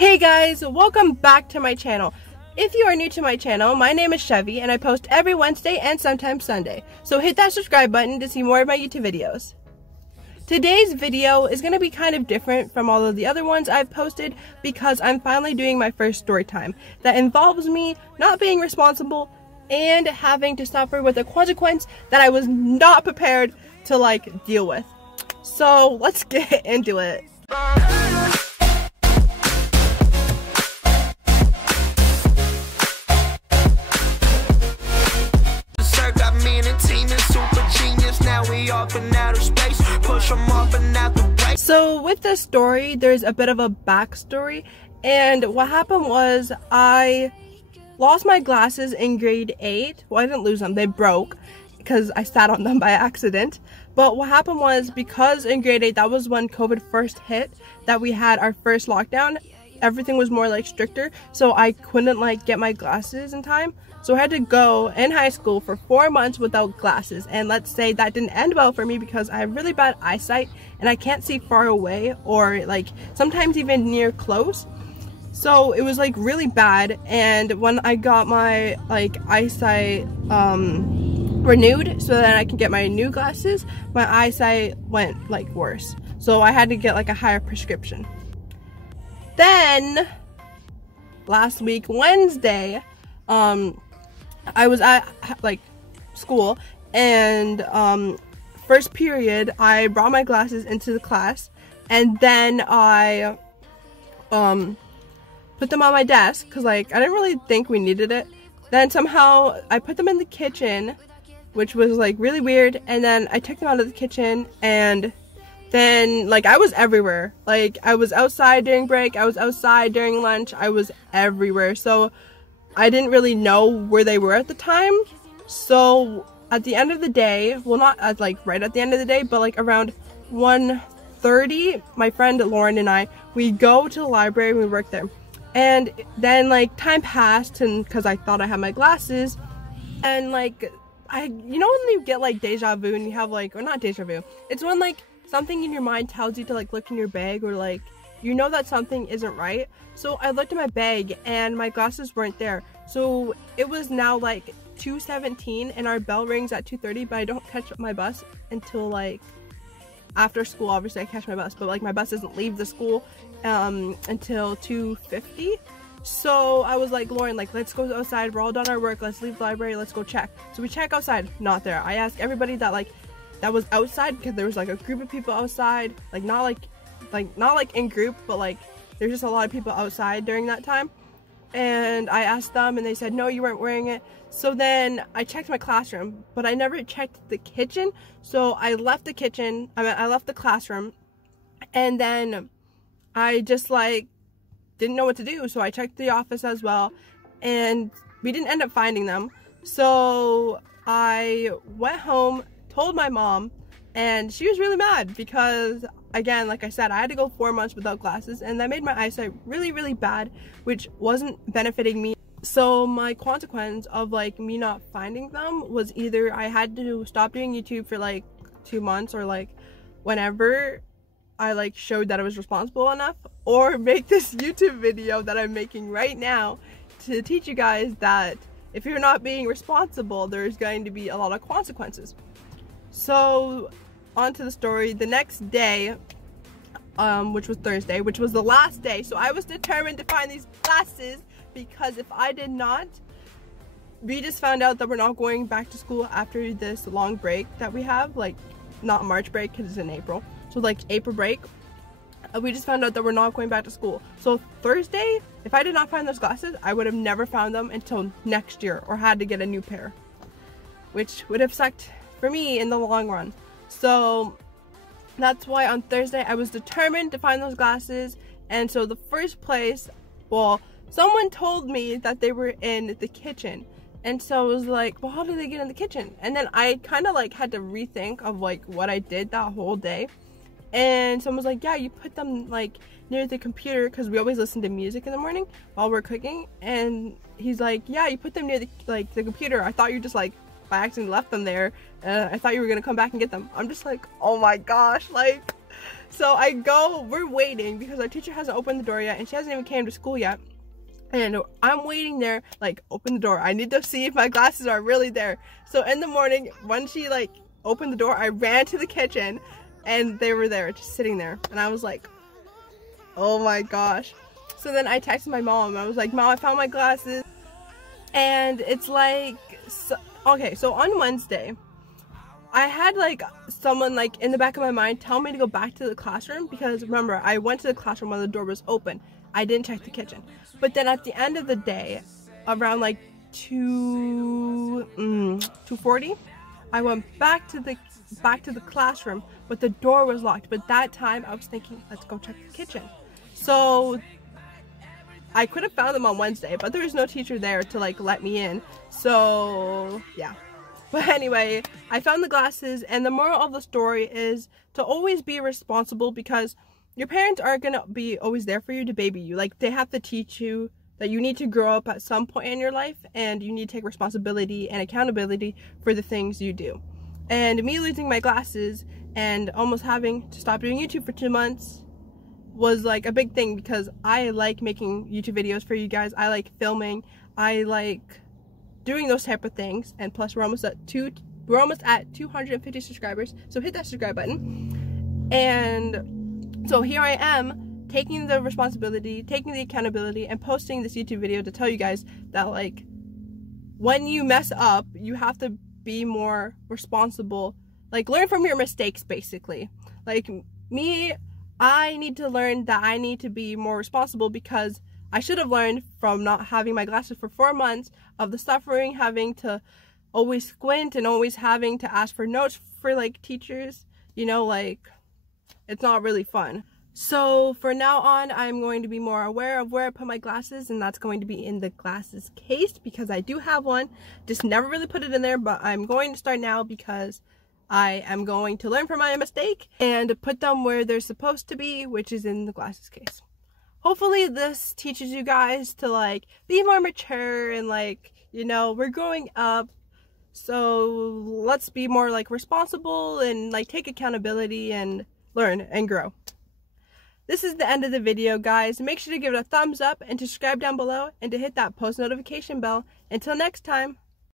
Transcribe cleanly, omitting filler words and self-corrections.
Hey guys, welcome back to my channel. If you are new to my channel, my name is Chevy and I post every Wednesday and sometimes Sunday. So hit that subscribe button to see more of my YouTube videos. Today's video is going to be kind of different from all of the other ones I've posted because I'm finally doing my first story time that involves me not being responsible and having to suffer with a consequence that I was not prepared to deal with. So let's get into it. So with this story, there's a bit of a backstory, and what happened was I lost my glasses in grade 8. Well, I didn't lose them, they broke because I sat on them by accident. But what happened was, because in grade 8, that was when COVID first hit, that we had our first lockdown, everything was more stricter, so I couldn't get my glasses in time. So I had to go in high school for 4 months without glasses, and let's say that didn't end well for me because I have really bad eyesight and I can't see far away or sometimes even near close. So it was really bad, and when I got my eyesight renewed so that I can get my new glasses, my eyesight went worse. So I had to get a higher prescription. Then last week Wednesday, I was at school, and first period I brought my glasses into the class, and then I put them on my desk because I didn't really think we needed it. Then somehow I put them in the kitchen, which was really weird, and then I took them out of the kitchen, and then I was everywhere. I was outside during break, I was outside during lunch, I was everywhere. So I didn't really know where they were at the time. So at the end of the day, well, not at right at the end of the day, but around 1:30, my friend Lauren and I, we go to the library and we work there. And then time passed, and because I thought I had my glasses, and you know when you get deja vu and you have or not deja vu, it's when something in your mind tells you to look in your bag, or you know that something isn't right. So I looked in my bag and my glasses weren't there. So it was now 2:17 and our bell rings at 2:30, but I don't catch my bus until after school. Obviously I catch my bus, but my bus doesn't leave the school until 2:50. So I was Lauren, let's go outside, we're all done our work, let's leave the library, let's go check. So we check outside, not there. I asked everybody that that was outside, because there was a group of people outside, not in group, but there's just a lot of people outside during that time. And I asked them and they said no, you weren't wearing it. So then I checked my classroom, but I never checked the kitchen. So I left the kitchen, I left the classroom, and then I just didn't know what to do. So I checked the office as well, and we didn't end up finding them. So I went home, told my mom, and she was really mad because, again, like I said, I had to go 4 months without glasses, and that made my eyesight really, really bad, which wasn't benefiting me. So my consequence of me not finding them was either I had to stop doing YouTube for 2 months, or whenever I showed that I was responsible enough, or make this YouTube video that I'm making right now to teach you guys that if you're not being responsible, there's going to be a lot of consequences. So on to the story. The next day, which was Thursday, which was the last day, so I was determined to find these glasses, because if I did not, we just found out that we're not going back to school after this long break that we have, not March break because it's in April, so April break. We just found out that we're not going back to school. So Thursday, if I did not find those glasses, I would have never found them until next year, or had to get a new pair, which would have sucked for me in the long run. So that's why on Thursday I was determined to find those glasses. And so the first place, well, someone told me that they were in the kitchen, and so I was well, how did they get in the kitchen? And then I kind of had to rethink of what I did that whole day. And someone was yeah, you put them near the computer, because we always listen to music in the morning while we're cooking. And he's yeah, you put them near the the computer. I thought you just by accident left them there. I thought you were gonna come back and get them. I'm just oh my gosh, So I go, we're waiting because our teacher hasn't opened the door yet and she hasn't even came to school yet. And I'm waiting there, like, open the door. I need to see if my glasses are really there. So in the morning, when she, like, opened the door, I ran to the kitchen and they were there, just sitting there. And I was like, oh my gosh. So then I texted my mom. I was like, Mom, I found my glasses. And it's like, okay, so on Wednesday, I had like someone like in the back of my mind tell me to go back to the classroom because remember, I went to the classroom when the door was open. I didn't check the kitchen. But then at the end of the day, around like 2:40, I went back to the classroom, but the door was locked. But that time I was thinking, let's go check the kitchen. So I could have found them on Wednesday, but there was no teacher there to like let me in. So yeah. But anyway, I found the glasses, and the moral of the story is to always be responsible because your parents aren't going to be always there for you to baby you. Like, they have to teach you that you need to grow up at some point in your life, and you need to take responsibility and accountability for the things you do. And me losing my glasses and almost having to stop doing YouTube for 2 months was like a big thing because I like making YouTube videos for you guys. I like filming. I like doing those type of things, and plus we're almost at 250 subscribers, so hit that subscribe button. And so here I am taking the responsibility, taking the accountability, and posting this YouTube video to tell you guys that like when you mess up, you have to be more responsible, like learn from your mistakes basically. Like me, I need to learn that I need to be more responsible because I should have learned from not having my glasses for 4 months of the suffering, having to always squint and always having to ask for notes for like teachers, you know, like it's not really fun. So for now on, I'm going to be more aware of where I put my glasses, and that's going to be in the glasses case because I do have one. Just never really put it in there, but I'm going to start now because I am going to learn from my mistake and put them where they're supposed to be, which is in the glasses case. Hopefully this teaches you guys to like be more mature and like, you know, we're growing up, so let's be more like responsible and like take accountability and learn and grow. This is the end of the video, guys. Make sure to give it a thumbs up and to subscribe down below and to hit that post notification bell. Until next time.